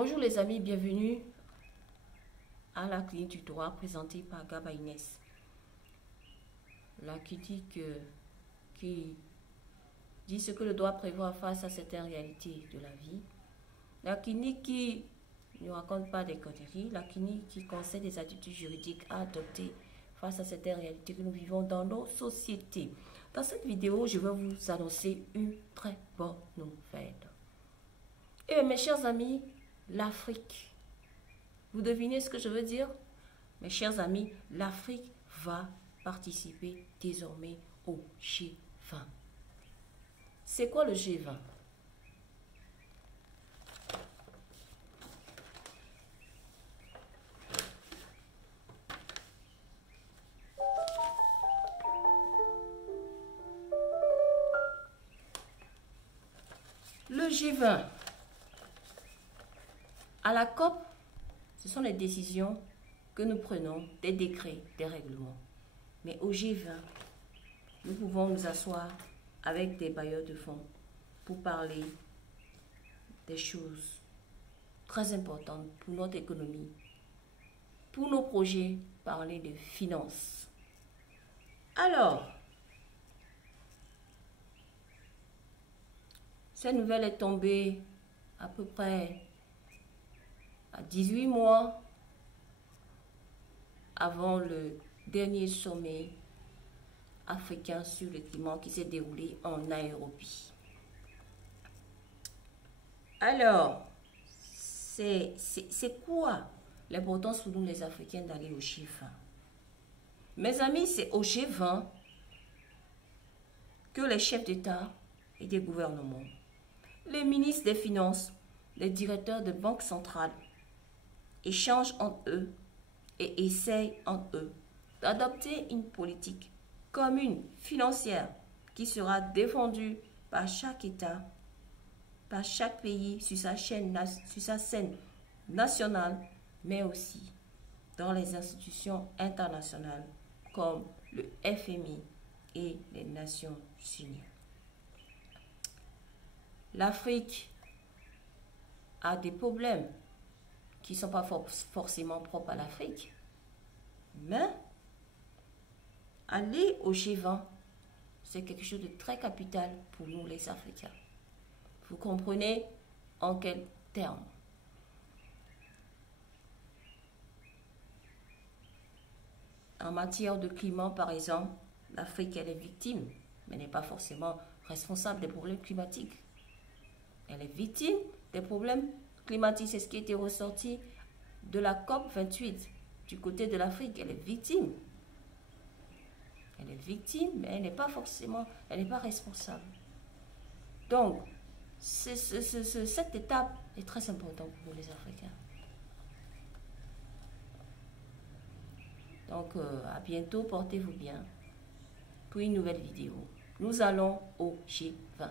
Bonjour les amis, bienvenue à la clinique du droit présentée par Gaba Inès. La critique qui dit ce que le droit prévoit face à certaines réalités de la vie. La clinique qui ne raconte pas des conneries. La clinique qui conseille des attitudes juridiques à adopter face à certaines réalités que nous vivons dans nos sociétés. Dans cette vidéo, je vais vous annoncer une très bonne nouvelle. Et mes chers amis, l'Afrique. Vous devinez ce que je veux dire? Mes chers amis, l'Afrique va participer désormais au G20. C'est quoi le G20? Le G20. À la COP, ce sont les décisions que nous prenons, des décrets, des règlements. Mais au G20, nous pouvons nous asseoir avec des bailleurs de fonds pour parler des choses très importantes pour notre économie, pour nos projets, parler de finances. Alors, cette nouvelle est tombée à peu près à 18 mois avant le dernier sommet africain sur le climat qui s'est déroulé en Nairobi. Alors, c'est quoi l'importance pour nous les Africains d'aller au G20? Mes amis, c'est au G20 que les chefs d'État et des gouvernements, les ministres des Finances, les directeurs de banques centrales échangent entre eux et essayent entre eux d'adopter une politique commune financière qui sera défendue par chaque État, par chaque pays sur sa scène nationale, mais aussi dans les institutions internationales comme le FMI et les Nations Unies. L'Afrique a des problèmes qui ne sont pas forcément propres à l'Afrique. Mais aller au G20, c'est quelque chose de très capital pour nous les Africains. Vous comprenez en quels termes? En matière de climat, par exemple, l'Afrique, elle est victime, mais n'est pas forcément responsable des problèmes climatiques. Elle est victime des problèmes climatiques. C'est ce qui a été ressorti de la COP 28. Du côté de l'Afrique, elle est victime. Elle est victime, mais elle n'est pas forcément, elle n'est pas responsable. Donc, cette étape est très importante pour les Africains. Donc, à bientôt, portez-vous bien pour une nouvelle vidéo. Nous allons au G20.